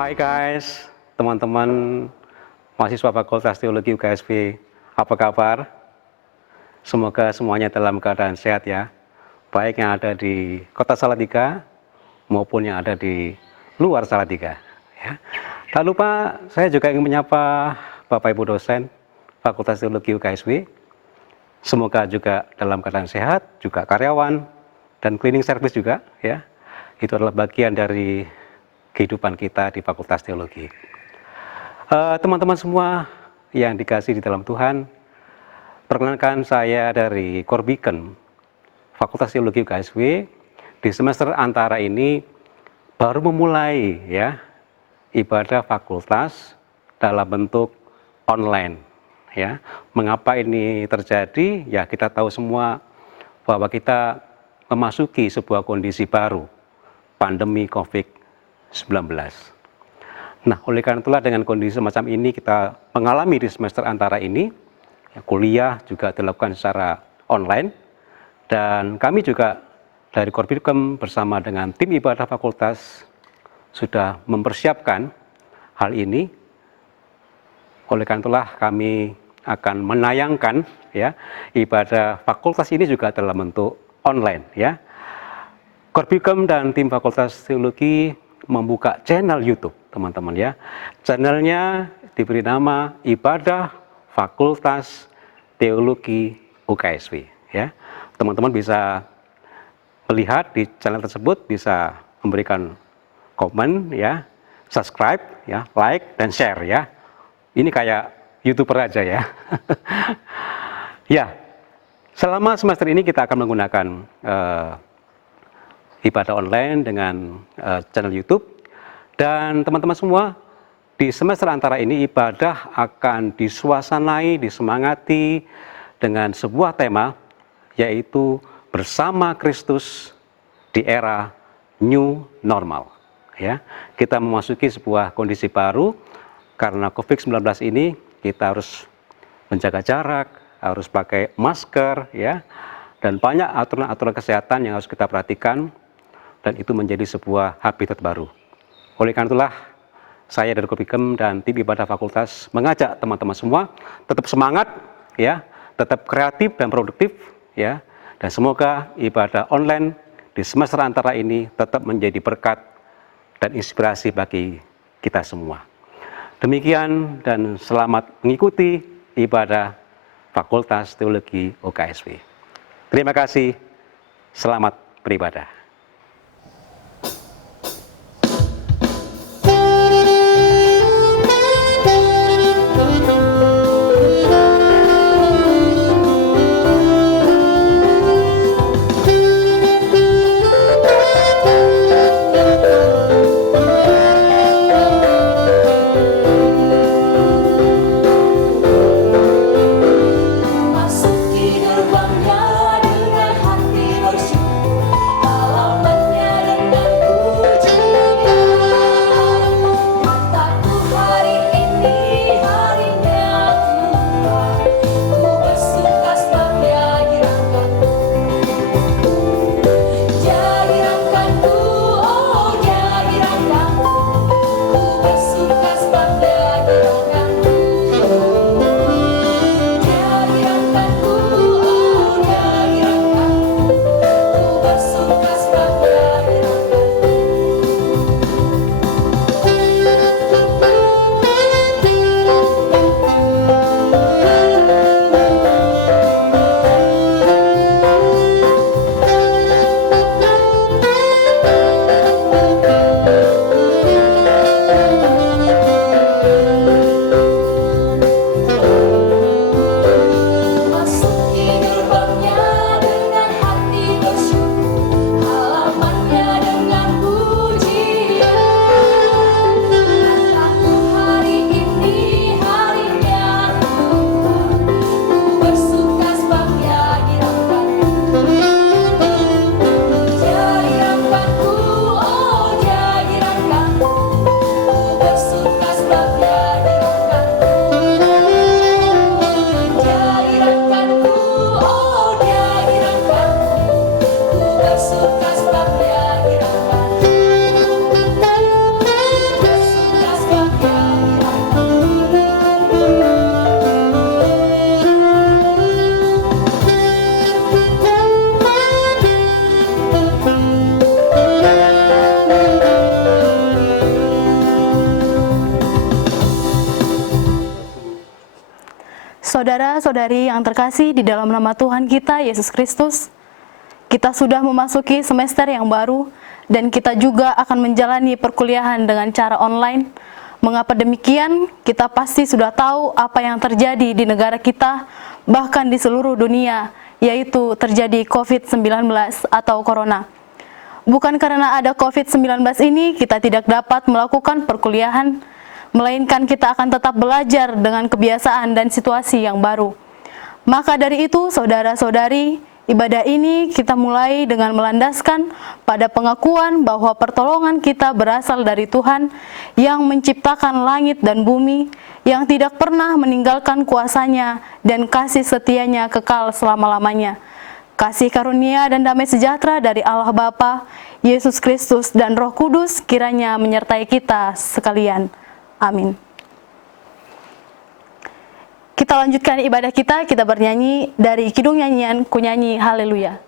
Hai guys, teman-teman mahasiswa Fakultas Teologi UKSW, apa kabar? Semoga semuanya dalam keadaan sehat ya, baik yang ada di kota Salatiga maupun yang ada di luar Salatiga. Ya. Tak lupa saya juga ingin menyapa Bapak Ibu dosen Fakultas Teologi UKSW. Semoga juga dalam keadaan sehat, juga karyawan dan cleaning service juga ya. Itu adalah bagian dari kehidupan kita di Fakultas Teologi. Teman-teman semua yang dikasih di dalam Tuhan, perkenalkan saya dari Korbiken, Fakultas Teologi UKSW. Di semester antara ini baru memulai ya ibadah fakultas dalam bentuk online. Ya, mengapa ini terjadi? Ya kita tahu semua bahwa kita memasuki sebuah kondisi baru, pandemi COVID-19. Nah, oleh karena itulah dengan kondisi semacam ini kita mengalami di semester antara ini, ya, kuliah juga dilakukan secara online, dan kami juga dari Korbikem bersama dengan tim ibadah fakultas sudah mempersiapkan hal ini. Oleh karena itulah kami akan menayangkan ya ibadah fakultas ini juga dalam bentuk online ya. Korbikem dan tim Fakultas Teologi membuka channel YouTube, teman-teman ya. Channelnya diberi nama Ibadah Fakultas Teologi UKSW ya. Teman-teman bisa melihat di channel tersebut, bisa memberikan komen ya, subscribe ya, like dan share ya. Ini kayak YouTuber aja ya. Ya, selama semester ini kita akan menggunakan ibadah online dengan channel YouTube. Dan teman-teman semua, di semester antara ini ibadah akan disuasanai, disemangati dengan sebuah tema, yaitu bersama Kristus di era new normal. Ya, kita memasuki sebuah kondisi baru karena COVID-19 ini. Kita harus menjaga jarak, harus pakai masker, ya, dan banyak aturan-aturan kesehatan yang harus kita perhatikan, dan itu menjadi sebuah habitat baru. Oleh karena itulah, saya dari Korbikem dan tim ibadah fakultas mengajak teman-teman semua tetap semangat, ya, tetap kreatif dan produktif, ya, dan semoga ibadah online di semester antara ini tetap menjadi berkat dan inspirasi bagi kita semua. Demikian dan selamat mengikuti ibadah Fakultas Teologi UKSW. Terima kasih, selamat beribadah. Masuki gerbangnya dengan hati bersyukur. Saudara-saudari yang terkasih di dalam nama Tuhan kita, Yesus Kristus, kita sudah memasuki semester yang baru dan kita juga akan menjalani perkuliahan dengan cara online. Mengapa demikian? Kita pasti sudah tahu apa yang terjadi di negara kita, bahkan di seluruh dunia, yaitu terjadi COVID-19 atau Corona. Bukan karena ada COVID-19 ini kita tidak dapat melakukan perkuliahan, melainkan kita akan tetap belajar dengan kebiasaan dan situasi yang baru. Maka dari itu, saudara-saudari, ibadah ini kita mulai dengan melandaskan pada pengakuan bahwa pertolongan kita berasal dari Tuhan yang menciptakan langit dan bumi, yang tidak pernah meninggalkan kuasanya dan kasih setianya kekal selama-lamanya. Kasih karunia dan damai sejahtera dari Allah Bapa, Yesus Kristus dan Roh Kudus kiranya menyertai kita sekalian. Amin. Kita lanjutkan ibadah kita bernyanyi dari Kidung Nyanyian Kunyanyi Haleluya.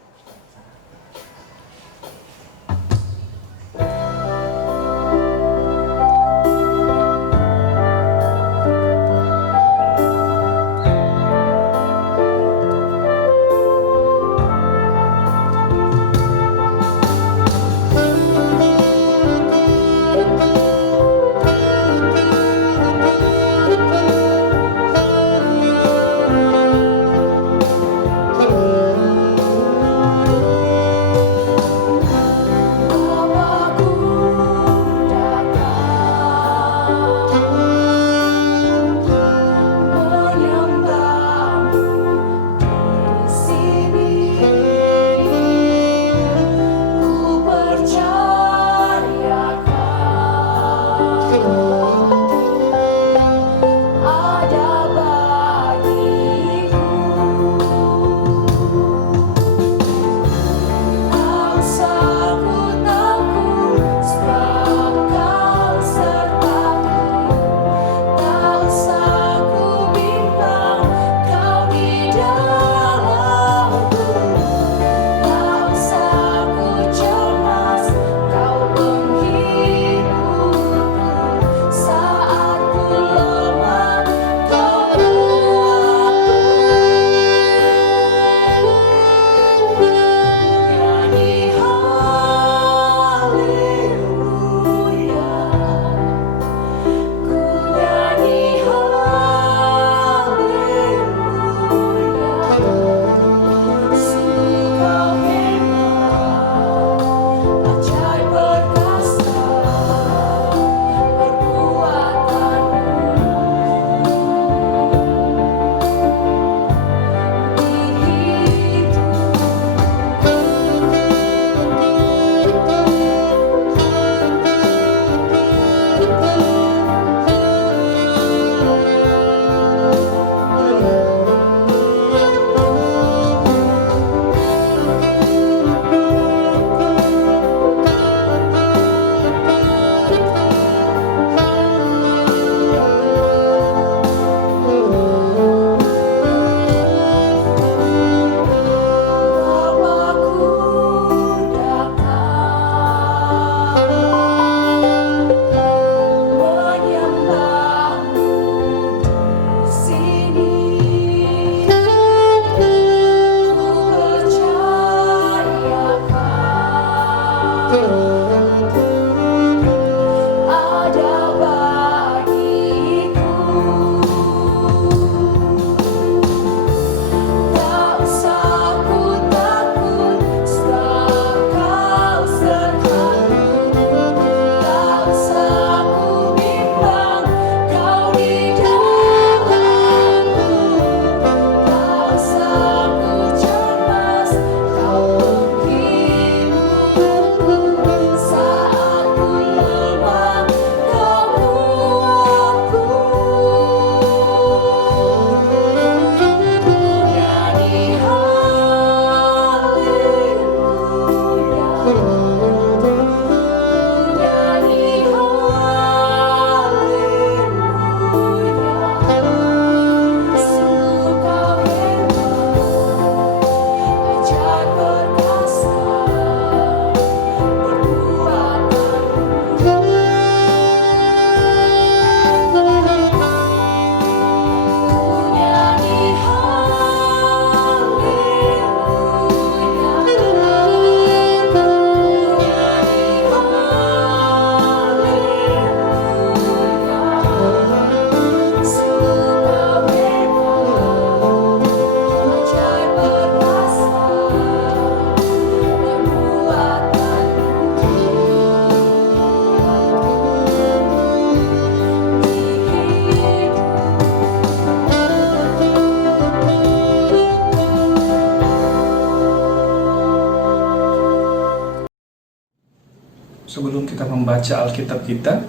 membaca Alkitab kita,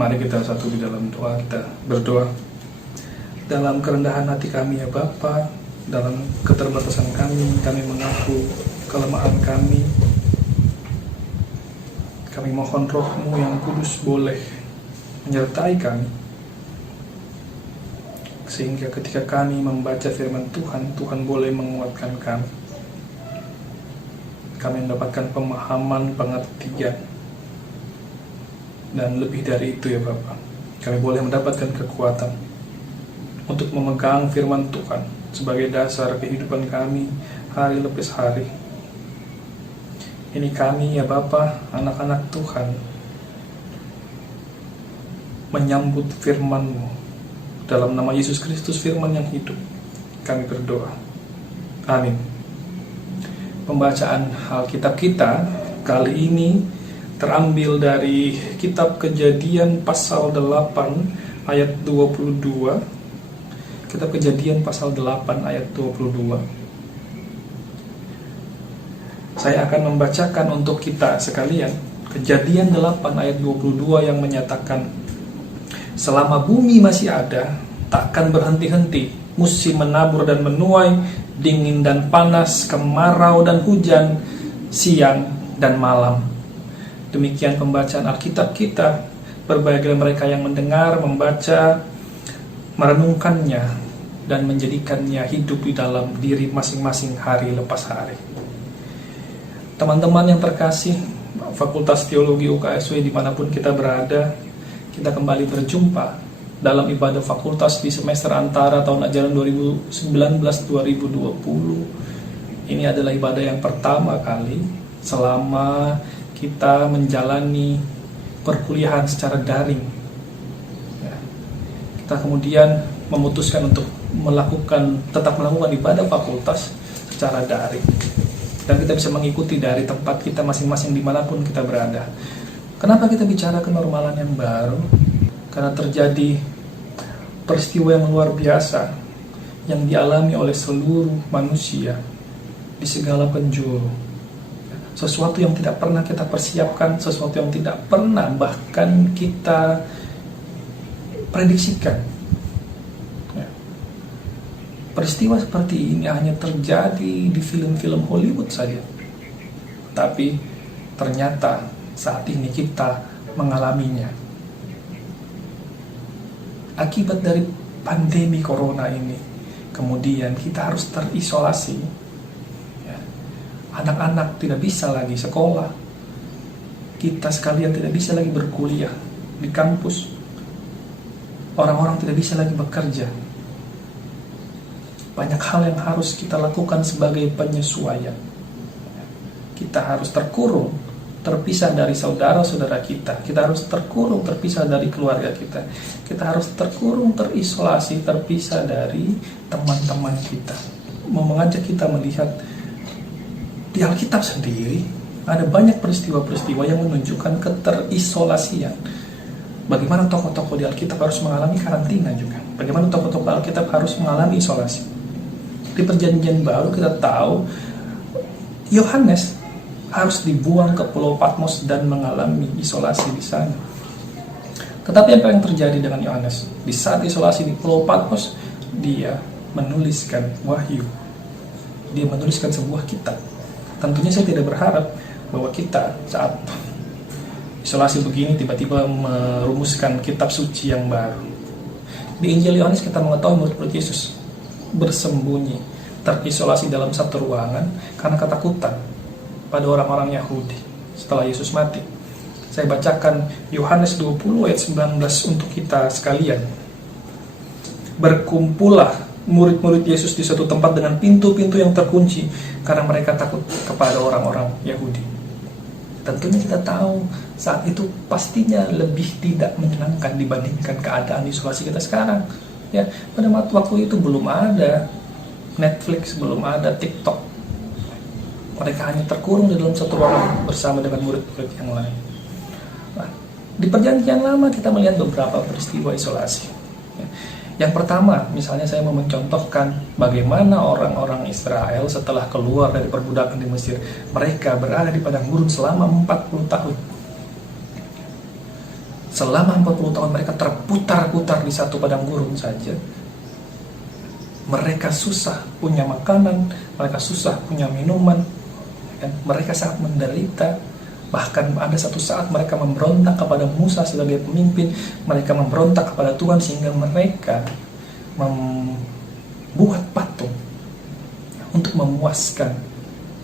mari kita satu di dalam doa. Kita berdoa. Dalam kerendahan hati kami ya Bapa, dalam keterbatasan kami mengaku kelemahan kami. Kami mohon Roh-Mu yang kudus boleh menyertai kami, sehingga ketika kami membaca firman Tuhan, Tuhan boleh menguatkan kami. Kami mendapatkan pemahaman, pengertian, dan lebih dari itu ya Bapak, kami boleh mendapatkan kekuatan untuk memegang firman Tuhan sebagai dasar kehidupan kami hari lepas hari. Ini kami ya Bapa, anak-anak Tuhan, menyambut firman-Mu dalam nama Yesus Kristus, firman yang hidup. Kami berdoa. Amin. Pembacaan Alkitab kita kali ini terambil dari kitab Kejadian pasal 8 ayat 22. Kitab Kejadian pasal 8 ayat 22. Saya akan membacakan untuk kita sekalian Kejadian 8 ayat 22 yang menyatakan, selama bumi masih ada, takkan berhenti-henti musim menabur dan menuai, dingin dan panas, kemarau dan hujan, siang dan malam. Demikian pembacaan Alkitab kita. Berbahagia mereka yang mendengar, membaca, merenungkannya, dan menjadikannya hidup di dalam diri masing-masing hari lepas hari. Teman-teman yang terkasih, Fakultas Teologi UKSW dimanapun kita berada, kita kembali berjumpa dalam ibadah fakultas di semester antara tahun ajaran 2019-2020. Ini adalah ibadah yang pertama kali selama kita menjalani perkuliahan secara daring. Kita kemudian memutuskan untuk tetap melakukan ibadah fakultas secara daring, dan kita bisa mengikuti dari tempat kita masing-masing dimanapun kita berada. Kenapa kita bicara kenormalan yang baru? Karena terjadi peristiwa yang luar biasa yang dialami oleh seluruh manusia di segala penjuru. Sesuatu yang tidak pernah kita persiapkan, sesuatu yang tidak pernah bahkan kita prediksikan. Peristiwa seperti ini hanya terjadi di film-film Hollywood saja. Tapi ternyata saat ini kita mengalaminya. Akibat dari pandemi corona ini, kemudian kita harus terisolasi. Anak-anak tidak bisa lagi sekolah. Kita sekalian tidak bisa lagi berkuliah di kampus. Orang-orang tidak bisa lagi bekerja. Banyak hal yang harus kita lakukan sebagai penyesuaian. Kita harus terkurung, terpisah dari saudara-saudara kita. Kita harus terkurung, terpisah dari keluarga kita. Kita harus terkurung, terisolasi, terpisah dari teman-teman kita. Mau mengajak kita melihat di Alkitab sendiri ada banyak peristiwa-peristiwa yang menunjukkan keterisolasian. Bagaimana tokoh-tokoh di Alkitab harus mengalami karantina juga. Bagaimana tokoh-tokoh Alkitab harus mengalami isolasi. Di Perjanjian Baru kita tahu Yohanes harus dibuang ke Pulau Patmos dan mengalami isolasi di sana. Tetapi apa yang terjadi dengan Yohanes? Di saat isolasi di Pulau Patmos, dia menuliskan wahyu. Dia menuliskan sebuah kitab. Tentunya saya tidak berharap bahwa kita saat isolasi begini tiba-tiba merumuskan kitab suci yang baru. Di Injil Yohanes kita mengetahui murid-murid Yesus bersembunyi, terisolasi dalam satu ruangan karena ketakutan pada orang-orang Yahudi setelah Yesus mati. Saya bacakan Yohanes 20 ayat 19 untuk kita sekalian. Berkumpullah murid-murid Yesus di satu tempat dengan pintu-pintu yang terkunci karena mereka takut kepada orang-orang Yahudi. Tentunya kita tahu saat itu pastinya lebih tidak menyenangkan dibandingkan keadaan isolasi kita sekarang. Ya, pada waktu itu belum ada Netflix, belum ada TikTok. Mereka hanya terkurung di dalam satu ruangan bersama dengan murid-murid yang lain. Nah, di Perjanjian Lama kita melihat beberapa peristiwa isolasi. Yang pertama, misalnya saya mau mencontohkan bagaimana orang-orang Israel setelah keluar dari perbudakan di Mesir, mereka berada di padang gurun selama 40 tahun. selama 40 tahun mereka terputar-putar di satu padang gurun saja. Mereka susah punya makanan, mereka susah punya minuman, mereka sangat menderita. Bahkan ada satu saat mereka memberontak kepada Musa sebagai pemimpin, mereka memberontak kepada Tuhan sehingga mereka membuat patung untuk memuaskan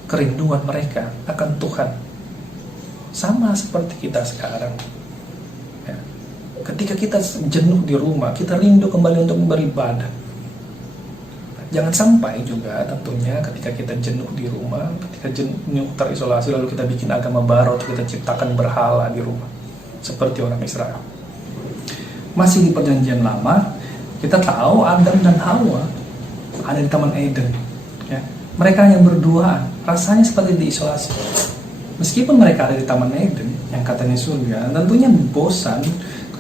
kerinduan mereka akan Tuhan. Sama seperti kita sekarang. Ketika kita jenuh di rumah, kita rindu kembali untuk beribadah. Jangan sampai juga tentunya ketika kita jenuh di rumah, ketika jenuh terisolasi, lalu kita bikin agama baru, kita ciptakan berhala di rumah, seperti orang Israel. Masih di perjanjian lama, kita tahu Adam dan Hawa ada di Taman Eden. Ya. Mereka hanya berduaan, rasanya seperti diisolasi. Meskipun mereka ada di Taman Eden, yang katanya surga, tentunya bosan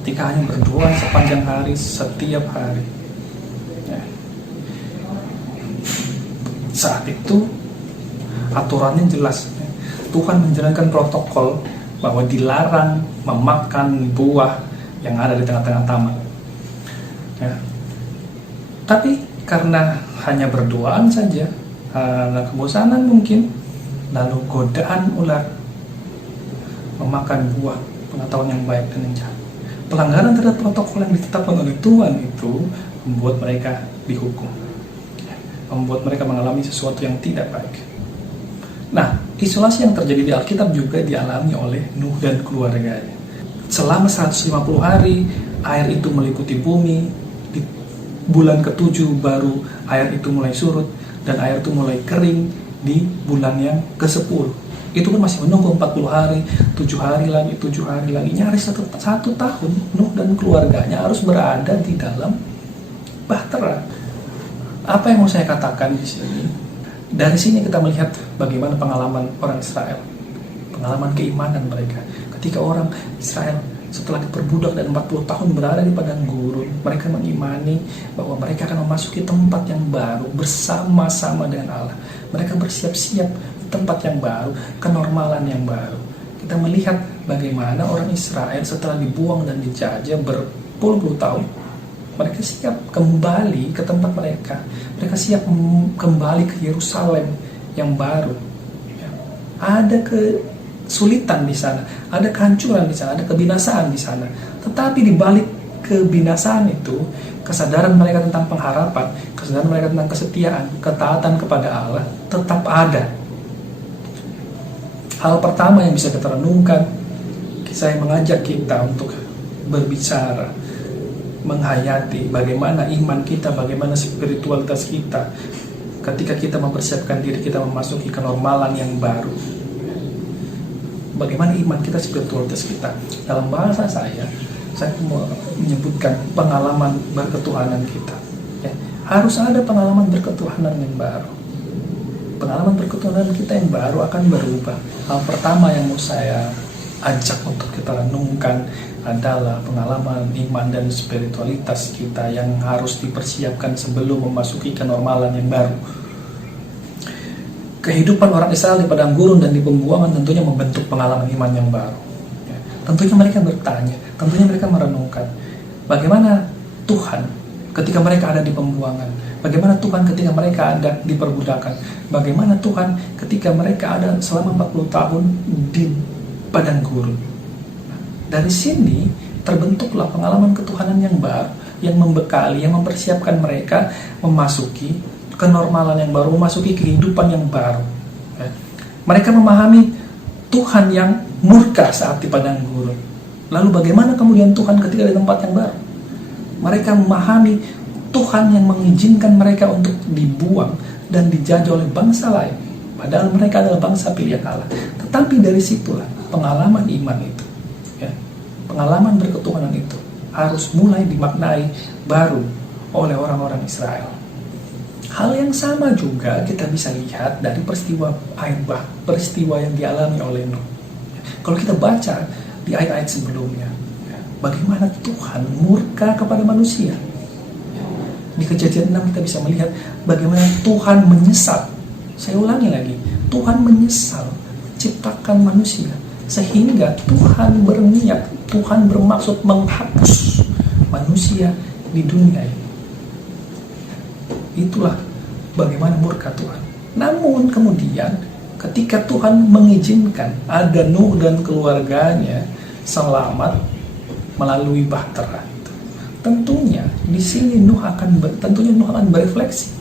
ketika hanya berduaan sepanjang hari, setiap hari. Saat itu aturannya jelas. Tuhan menjalankan protokol bahwa dilarang memakan buah yang ada di tengah-tengah taman. Ya. Tapi karena hanya berduaan saja, kebosanan mungkin, lalu godaan ular memakan buah pengetahuan yang baik dan yang jahat. Pelanggaran terhadap protokol yang ditetapkan oleh Tuhan itu membuat mereka dihukum, membuat mereka mengalami sesuatu yang tidak baik. Nah, isolasi yang terjadi di Alkitab juga dialami oleh Nuh dan keluarganya. Selama 150 hari, air itu meliputi bumi. Di bulan ke-7 baru air itu mulai surut, dan air itu mulai kering di bulan yang ke-10. Itu pun masih menunggu 40 hari, 7 hari lagi, 7 hari lagi. Nyaris satu tahun, Nuh dan keluarganya harus berada di dalam bahtera. Apa yang mau saya katakan di sini? Dari sini kita melihat bagaimana pengalaman orang Israel, pengalaman keimanan mereka. Ketika orang Israel setelah diperbudak dan 40 tahun berada di padang gurun, mereka mengimani bahwa mereka akan memasuki tempat yang baru bersama-sama dengan Allah. Mereka bersiap-siap di tempat yang baru, kenormalan yang baru. Kita melihat bagaimana orang Israel setelah dibuang dan dijajah berpuluh-puluh tahun, mereka siap kembali ke tempat mereka. Mereka siap kembali ke Yerusalem yang baru. Ada kesulitan di sana, ada kehancuran di sana, ada kebinasaan di sana. Tetapi di balik kebinasaan itu, kesadaran mereka tentang pengharapan, kesadaran mereka tentang kesetiaan, ketaatan kepada Allah tetap ada. Hal pertama yang bisa kita renungkan, saya mengajak kita untuk berbicara, menghayati bagaimana iman kita, bagaimana spiritualitas kita ketika kita mempersiapkan diri kita memasuki kenormalan yang baru. Bagaimana iman kita, spiritualitas kita. Dalam bahasa saya mau menyebutkan pengalaman berketuhanan kita. Ya, harus ada pengalaman berketuhanan yang baru. Pengalaman berketuhanan kita yang baru akan berubah. Hal pertama yang mau saya ajak untuk kita renungkan adalah pengalaman iman dan spiritualitas kita yang harus dipersiapkan sebelum memasuki kenormalan yang baru. Kehidupan orang Israel di padang gurun dan di pembuangan tentunya membentuk pengalaman iman yang baru. Tentunya mereka bertanya, tentunya mereka merenungkan bagaimana Tuhan ketika mereka ada di pembuangan, bagaimana Tuhan ketika mereka ada di perbudakan, bagaimana Tuhan ketika mereka ada selama 40 tahun di padang gurun. Dari sini terbentuklah pengalaman ketuhanan yang baru, yang membekali, yang mempersiapkan mereka memasuki kenormalan yang baru, memasuki kehidupan yang baru. Mereka memahami Tuhan yang murka saat di padang gurun. Lalu bagaimana kemudian Tuhan ketika di tempat yang baru? Mereka memahami Tuhan yang mengizinkan mereka untuk dibuang dan dijajah oleh bangsa lain, padahal mereka adalah bangsa pilihan Allah. Tetapi dari situlah pengalaman iman itu, pengalaman berketuhanan itu harus mulai dimaknai baru oleh orang-orang Israel. Hal yang sama juga kita bisa lihat dari peristiwa air bah, peristiwa yang dialami oleh Nuh. Kalau kita baca di ayat-ayat sebelumnya, bagaimana Tuhan murka kepada manusia. Di Kejadian 6 kita bisa melihat bagaimana Tuhan menyesal. Saya ulangi lagi, Tuhan menyesal ciptakan manusia Sehingga Tuhan berniat, Tuhan bermaksud menghapus manusia di dunia ini. Itulah bagaimana murka Tuhan. Namun kemudian ketika Tuhan mengizinkan ada Nuh dan keluarganya selamat melalui bahtera itu, tentunya di sini Nuh akan berefleksi.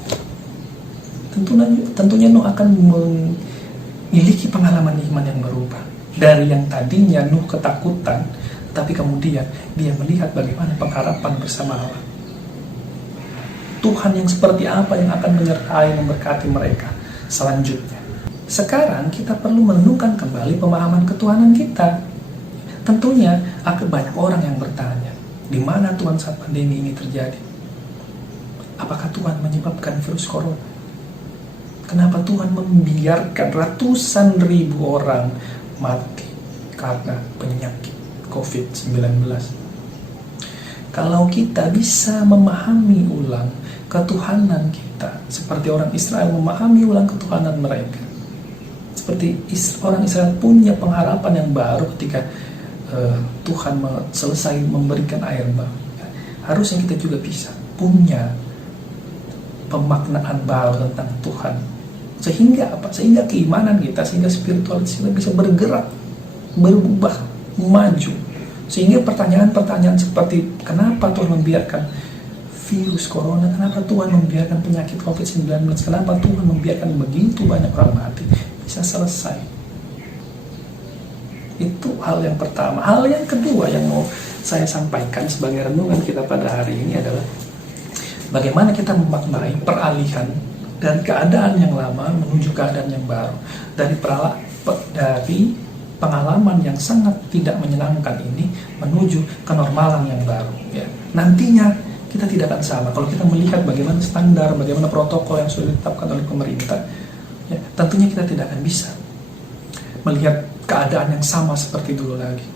Tentunya Nuh akan memiliki pengalaman iman yang berubah. Dari yang tadinya Nuh ketakutan, tapi kemudian dia melihat bagaimana pengharapan bersama Allah. Tuhan yang seperti apa yang akan menyertai memberkati mereka selanjutnya. Sekarang kita perlu merenungkan kembali pemahaman ketuhanan kita. Tentunya akan banyak orang yang bertanya, di mana Tuhan saat pandemi ini terjadi? Apakah Tuhan menyebabkan virus corona? Kenapa Tuhan membiarkan ratusan ribu orang mati karena penyakit COVID-19? Kalau kita bisa memahami ulang ketuhanan kita, seperti orang Israel memahami ulang ketuhanan mereka, seperti orang Israel punya pengharapan yang baru ketika Tuhan selesai memberikan air bah, harusnya kita juga bisa punya pemaknaan baru tentang Tuhan. Sehingga apa? Sehingga keimanan kita, sehingga spiritualitas kita bisa bergerak, berubah, maju. Sehingga pertanyaan-pertanyaan seperti kenapa Tuhan membiarkan virus corona, kenapa Tuhan membiarkan penyakit COVID-19, kenapa Tuhan membiarkan begitu banyak orang mati, bisa selesai. Itu hal yang pertama. Hal yang kedua yang mau saya sampaikan sebagai renungan kita pada hari ini adalah bagaimana kita memaknai peralihan dari keadaan yang lama menuju keadaan yang baru, dari pengalaman yang sangat tidak menyenangkan ini menuju kenormalan yang baru. Ya. Nantinya kita tidak akan sama kalau kita melihat bagaimana standar, bagaimana protokol yang sudah ditetapkan oleh pemerintah. Ya, tentunya kita tidak akan bisa melihat keadaan yang sama seperti dulu lagi.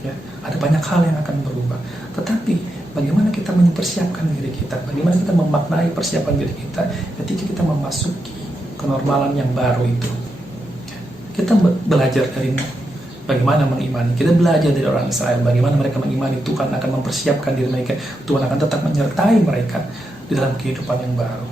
Ya, ada banyak hal yang akan berubah. Tetapi bagaimana kita mempersiapkan diri kita, bagaimana kita memaknai persiapan diri kita ketika kita memasuki kenormalan yang baru itu. Kita belajar dari bagaimana mengimani. Kita belajar dari orang Israel, bagaimana mereka mengimani Tuhan akan mempersiapkan diri mereka. Tuhan akan tetap menyertai mereka di dalam kehidupan yang baru.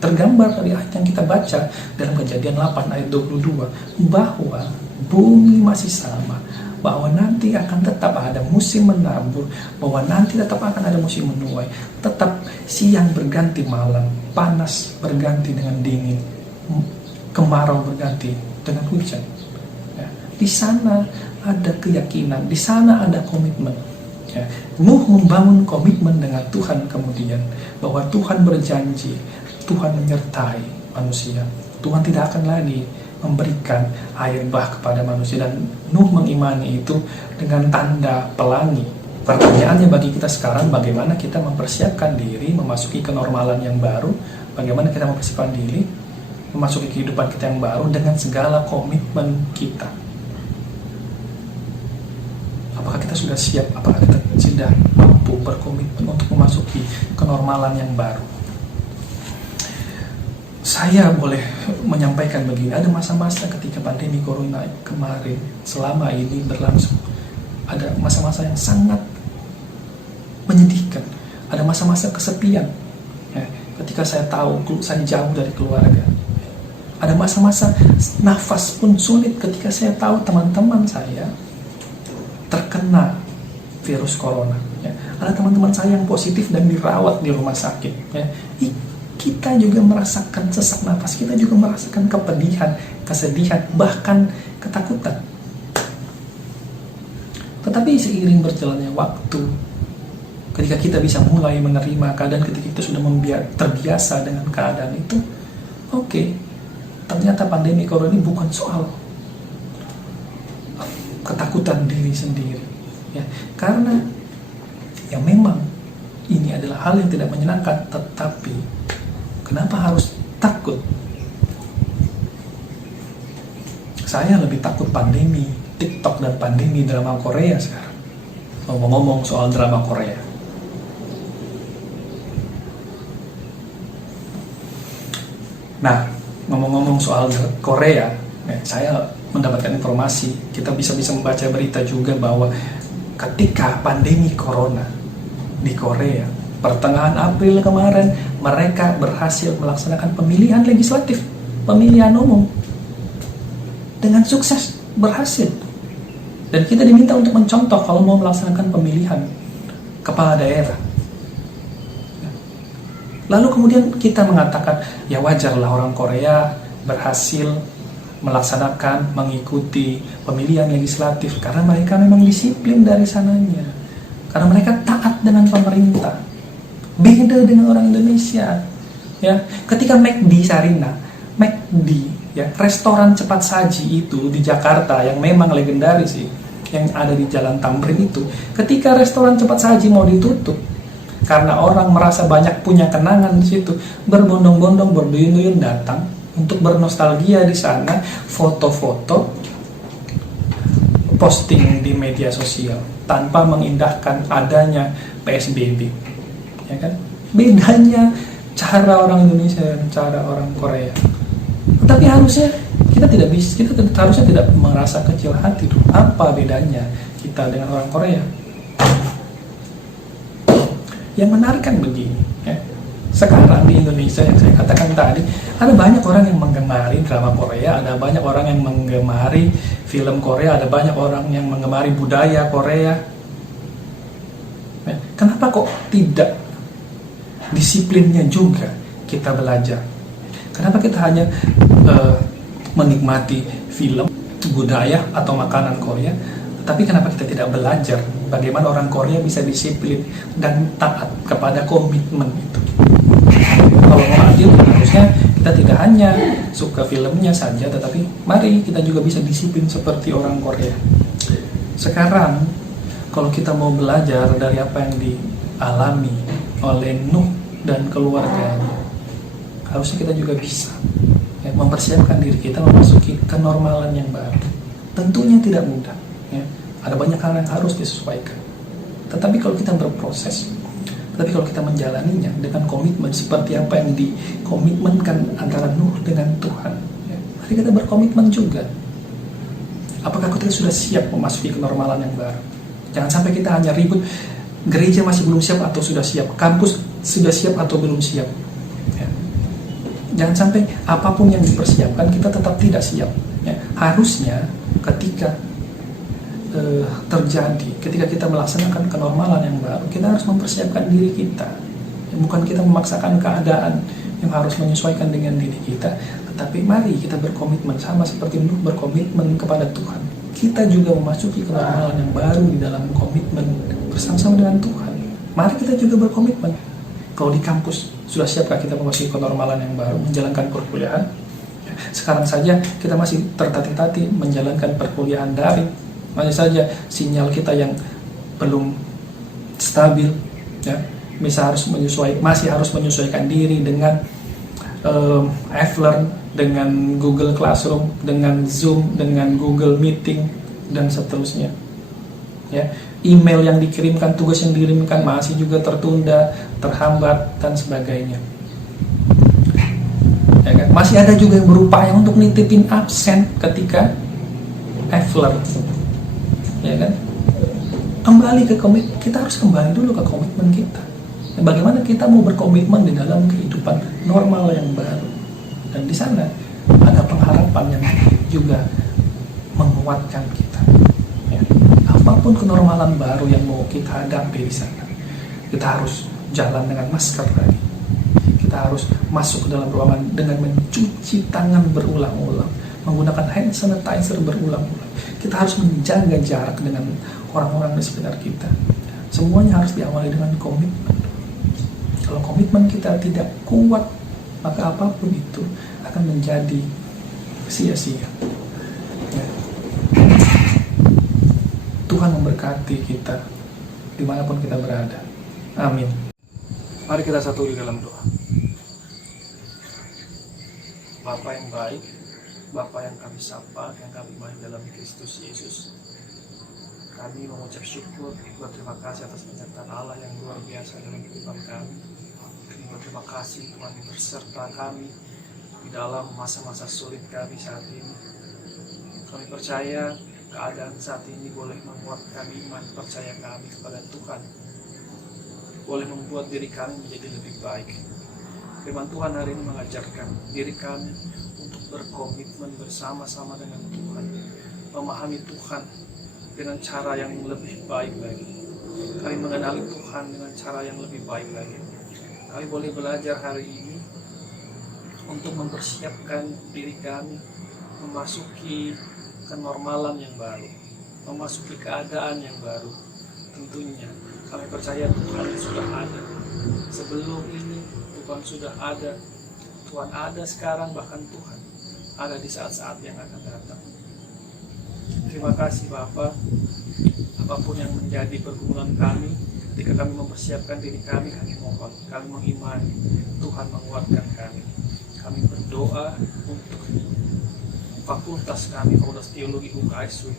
Tergambar dari ayat yang kita baca dalam Kejadian 8 ayat 22, bahwa bumi masih sama, bahwa nanti akan tetap ada musim menabur, bahwa nanti tetap akan ada musim menuai, tetap siang berganti malam, panas berganti dengan dingin, kemarau berganti dengan hujan. Ya, di sana ada keyakinan, di sana ada komitmen. Ya, Nuh membangun komitmen dengan Tuhan kemudian, bahwa Tuhan berjanji, Tuhan menyertai manusia. Tuhan tidak akan lagi memberikan air bah kepada manusia, dan Nuh mengimani itu dengan tanda pelangi. Pertanyaannya bagi kita sekarang, bagaimana kita mempersiapkan diri memasuki kenormalan yang baru, bagaimana kita mempersiapkan diri memasuki kehidupan kita yang baru dengan segala komitmen kita. Apakah kita sudah siap? Apakah kita sudah mampu berkomitmen untuk memasuki kenormalan yang baru? Saya boleh menyampaikan begini, ada masa-masa ketika pandemi corona kemarin, selama ini berlangsung, ada masa-masa yang sangat menyedihkan, ada masa-masa kesepian, ya, ketika saya tahu saya jauh dari keluarga. Ada masa-masa nafas pun sulit ketika saya tahu teman-teman saya terkena virus corona. Ya. Ada teman-teman saya yang positif dan dirawat di rumah sakit. Ya. Kita juga merasakan sesak nafas, kita juga merasakan kepedihan, kesedihan, bahkan ketakutan. Tetapi seiring berjalannya waktu, ketika kita bisa mulai menerima keadaan, ketika kita sudah terbiasa dengan keadaan itu, oke, ternyata pandemi corona ini bukan soal ketakutan diri sendiri, ya, karena ya memang ini adalah hal yang tidak menyenangkan, tetapi kenapa harus takut? Saya lebih takut pandemi TikTok dan pandemi drama Korea sekarang. Ngomong-ngomong soal drama Korea, nah, ngomong-ngomong soal Korea, saya mendapatkan informasi, kita bisa membaca berita juga bahwa ketika pandemi corona di Korea, pertengahan April kemarin, mereka berhasil melaksanakan pemilihan legislatif, pemilihan umum dengan sukses, berhasil. Dan kita diminta untuk mencontoh kalau mau melaksanakan pemilihan kepala daerah. Lalu kemudian kita mengatakan, ya wajarlah orang Korea berhasil melaksanakan, mengikuti pemilihan legislatif karena mereka memang disiplin dari sananya. Karena mereka taat dengan pemerintah. Beda dengan orang Indonesia. Ya, ketika McD Sarina, McD, ya, restoran cepat saji itu di Jakarta yang memang legendaris sih, yang ada di Jalan Tamrin itu, ketika restoran cepat saji mau ditutup karena orang merasa banyak punya kenangan di situ, berbondong-bondong, berduyun-duyun datang untuk bernostalgia di sana, foto-foto, posting di media sosial tanpa mengindahkan adanya PSBB, ya kan? Bedanya cara orang Indonesia dan cara orang Korea. Tapi harusnya kita tidak bisa, kita harusnya tidak merasa kecil hati tuh. Apa bedanya kita dengan orang Korea? Yang menarik kan begini, ya. Sekarang di Indonesia yang saya katakan tadi, ada banyak orang yang menggemari drama Korea, ada banyak orang yang menggemari film Korea, ada banyak orang yang menggemari budaya Korea. Ya. Kenapa kok tidak disiplinnya juga kita belajar? Kenapa kita hanya menikmati film, budaya, atau makanan Korea, tapi kenapa kita tidak belajar bagaimana orang Korea bisa disiplin dan taat kepada komitmen itu? Kalau mau adil, harusnya kita tidak hanya suka filmnya saja, tetapi mari kita juga bisa disiplin seperti orang Korea. Sekarang, kalau kita mau belajar dari apa yang dialami oleh Nuh dan keluarganya, harusnya kita juga bisa mempersiapkan diri kita memasuki kenormalan yang baru. Tentunya tidak mudah, ya. Ada banyak hal yang harus disesuaikan. Tetapi kalau kita berproses, tapi kalau kita menjalaninya dengan komitmen seperti apa yang dikomitmenkan antara Nuh dengan Tuhan, ya, mari kita berkomitmen juga. Apakah kita sudah siap memasuki kenormalan yang baru? Jangan sampai kita hanya ribut, gereja masih belum siap atau sudah siap, kampus sudah siap atau belum siap. Ya. Jangan sampai apapun yang dipersiapkan kita tetap tidak siap. Ya. Harusnya ketika terjadi, ketika kita melaksanakan kenormalan yang baru, kita harus mempersiapkan diri kita. Bukan kita memaksakan keadaan yang harus menyesuaikan dengan diri kita, tetapi mari kita berkomitmen sama seperti Nuh berkomitmen kepada Tuhan. Kita juga memasuki kenormalan yang baru di dalam komitmen bersama-sama dengan Tuhan. Mari kita juga berkomitmen. Kalau di kampus sudah siapkah kita memasuki kenormalan yang baru, menjalankan perkuliahan? Sekarang saja kita masih tertatih-tatih menjalankan perkuliahan daring. Masih saja sinyal kita yang belum stabil, ya, masih harus menyesuaikan diri dengan F-Learn, dengan Google Classroom, dengan Zoom, dengan Google Meeting, dan seterusnya. Ya, email yang dikirimkan, tugas yang dikirimkan masih juga tertunda, terhambat, dan sebagainya. Ya kan? Masih ada juga yang berupaya untuk nitipin absen ketika F-Learn. Ya kan? Kembali ke komitmen, kita harus kembali dulu ke komitmen kita. Bagaimana kita mau berkomitmen di dalam kehidupan normal yang baru. Dan di sana ada pengharapan yang juga menguatkan kita. Ya. Apapun kenormalan baru yang mau kita hadapi di sana, kita harus jalan dengan masker lagi. Kita harus masuk ke dalam ruangan dengan mencuci tangan berulang-ulang, menggunakan hand sanitizer berulang-ulang. Kita harus menjaga jarak dengan orang-orang di sekitar kita. Semuanya harus diawali dengan komitmen. Kalau komitmen kita tidak kuat, maka apapun itu akan menjadi sia-sia. Ya. Tuhan memberkati kita dimanapun kita berada. Amin. Mari kita satu di dalam doa. Bapa yang baik, Bapa yang kami sapa, yang kami baik dalam Kristus Yesus, kami mengucap syukur, berterima kasih atas penyertaan Allah yang luar biasa dalam kehidupan kami. Kami berterima kasih Tuhan berserta kami di dalam masa-masa sulit kami saat ini. Kami percaya keadaan saat ini boleh menguatkan iman percaya kami kepada Tuhan, boleh membuat diri kami menjadi lebih baik. Firman Tuhan hari ini mengajarkan diri kami untuk berkomitmen bersama-sama dengan Tuhan, memahami Tuhan dengan cara yang lebih baik lagi. Kami mengenali Tuhan dengan cara yang lebih baik lagi. Kami boleh belajar hari ini untuk mempersiapkan diri kami memasuki kenormalan yang baru, memasuki keadaan yang baru. Tentunya kami percaya Tuhan sudah ada. Sebelum ini Tuhan sudah ada. Tuhan ada sekarang, bahkan Tuhan ada di saat-saat yang akan datang. Terima kasih Bapa. Apapun yang menjadi pergumulan kami, ketika kami mempersiapkan diri kami mohon, kami mengimani Tuhan menguatkan kami. Kami berdoa untuk fakultas kami, Fakultas Teologi UKSW,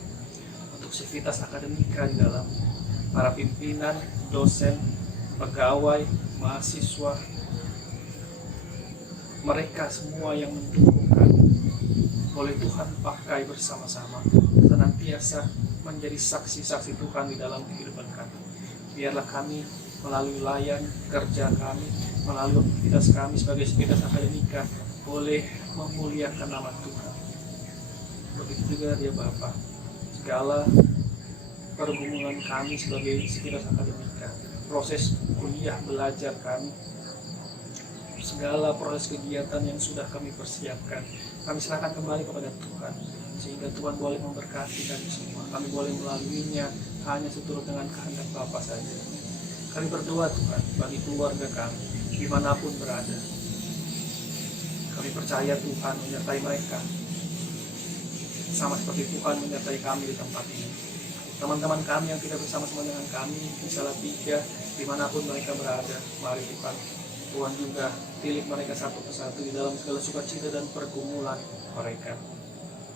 untuk sivitas akademika di dalam, para pimpinan, dosen, pegawai, mahasiswa, mereka semua yang mendukung kami, boleh Tuhan pakai bersama-sama, senantiasa menjadi saksi-saksi Tuhan di dalam kehidupan kami. Biarlah kami melalui layan kerja kami, melalui aktivitas kami sebagai sivitas akademika, boleh memuliakan nama Tuhan. Begitu juga ya Bapa, segala pergumulan kami sebagai sivitas akademika, proses kuliah belajar kami, segala proses kegiatan yang sudah kami persiapkan, kami serahkan kembali kepada Tuhan, sehingga Tuhan boleh memberkati kami semua. Kami boleh melaluinya hanya seturut dengan kehendak Bapa saja. Kami berdoa Tuhan bagi keluarga kami dimanapun berada. Kami percaya Tuhan menyertai mereka, sama seperti Tuhan menyertai kami di tempat ini. Teman-teman kami yang tidak bersama-sama dengan kami di Salatiga, dimanapun mereka berada, mari Tuhan juga pilih mereka satu persatu di dalam segala sukacita dan pergumulan mereka.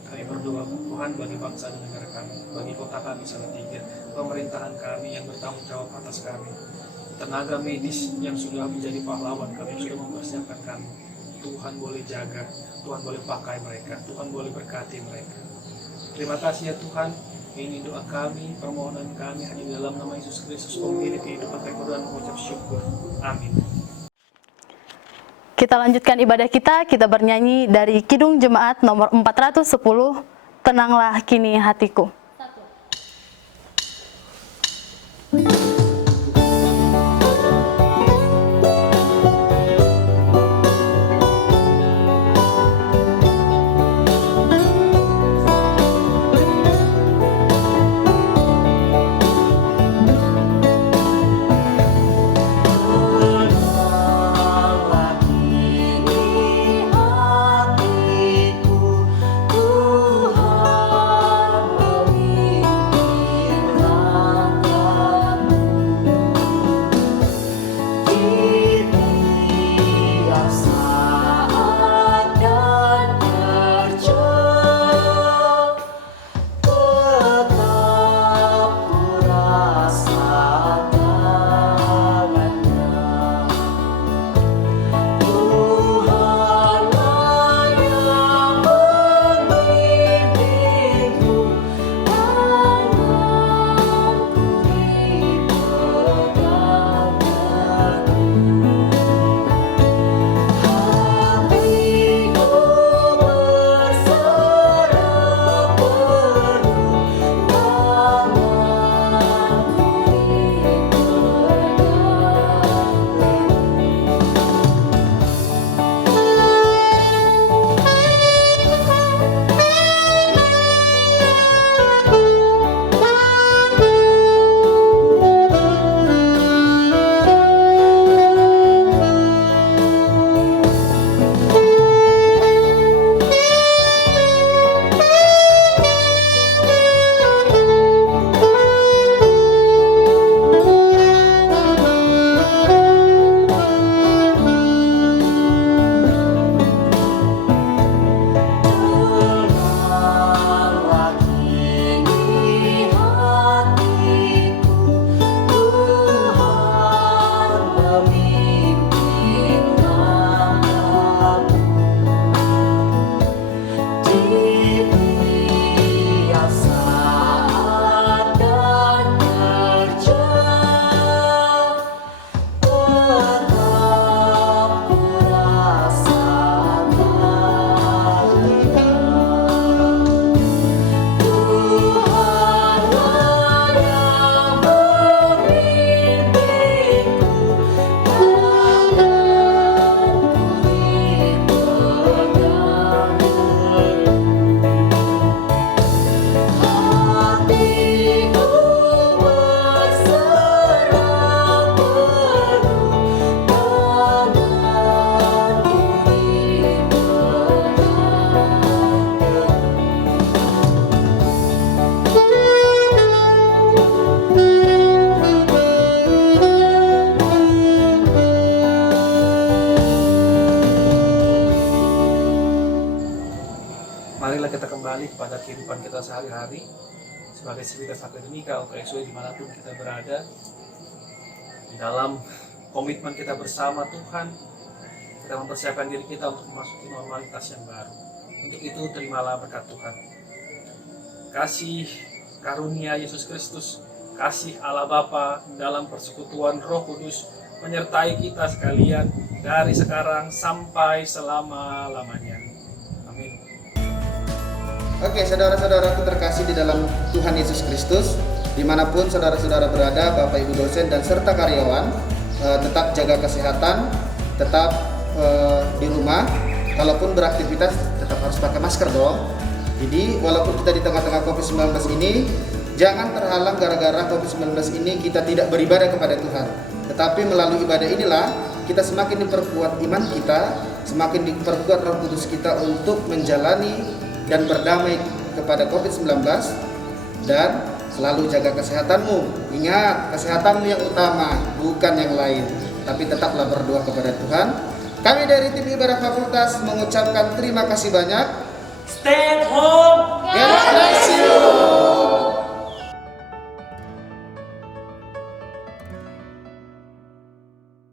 Kami berdoa Tuhan bagi bangsa dan negara kami, bagi kota kami Salatiga, pemerintahan kami yang bertanggung jawab atas kami, tenaga medis yang sudah menjadi pahlawan kami, yang sudah mempersiapkan kami. Tuhan boleh jaga, Tuhan boleh pakai mereka, Tuhan boleh berkati mereka. Terima kasih ya Tuhan. Ini doa kami, permohonan kami hanya di dalam nama Yesus Kristus, pemilik kehidupan kami berdoa dan mengucap syukur. Amin. Kita lanjutkan ibadah kita bernyanyi dari Kidung Jemaat nomor 410, Tenanglah Kini Hatiku. Tuhan kembali kepada kehidupan kita sehari-hari sebagai sivitas akademika atau XW dimanapun kita berada, di dalam komitmen kita bersama Tuhan, kita mempersiapkan diri kita untuk memasuki normalitas yang baru. Untuk itu terimalah berkat Tuhan. Kasih karunia Yesus Kristus, kasih Allah Bapa dalam persekutuan Roh Kudus menyertai kita sekalian dari sekarang sampai selama-lamanya. Amin. Oke, saudara-saudaraku terkasih di dalam Tuhan Yesus Kristus, dimanapun saudara-saudara berada, Bapak Ibu dosen dan serta karyawan, tetap jaga kesehatan, tetap di rumah. Kalaupun beraktivitas tetap harus pakai masker dong. Jadi walaupun kita di tengah-tengah COVID-19 ini, jangan terhalang gara-gara COVID-19 ini kita tidak beribadah kepada Tuhan. Tetapi melalui ibadah inilah kita semakin diperkuat iman kita, semakin diperkuat Roh Kudus kita untuk menjalani dan berdamai kepada COVID-19. Dan selalu jaga kesehatanmu. Ingat, kesehatanmu yang utama, bukan yang lain. Tapi tetaplah berdoa kepada Tuhan. Kami dari tim ibadah fakultas mengucapkan terima kasih banyak. Stay at home. God bless you.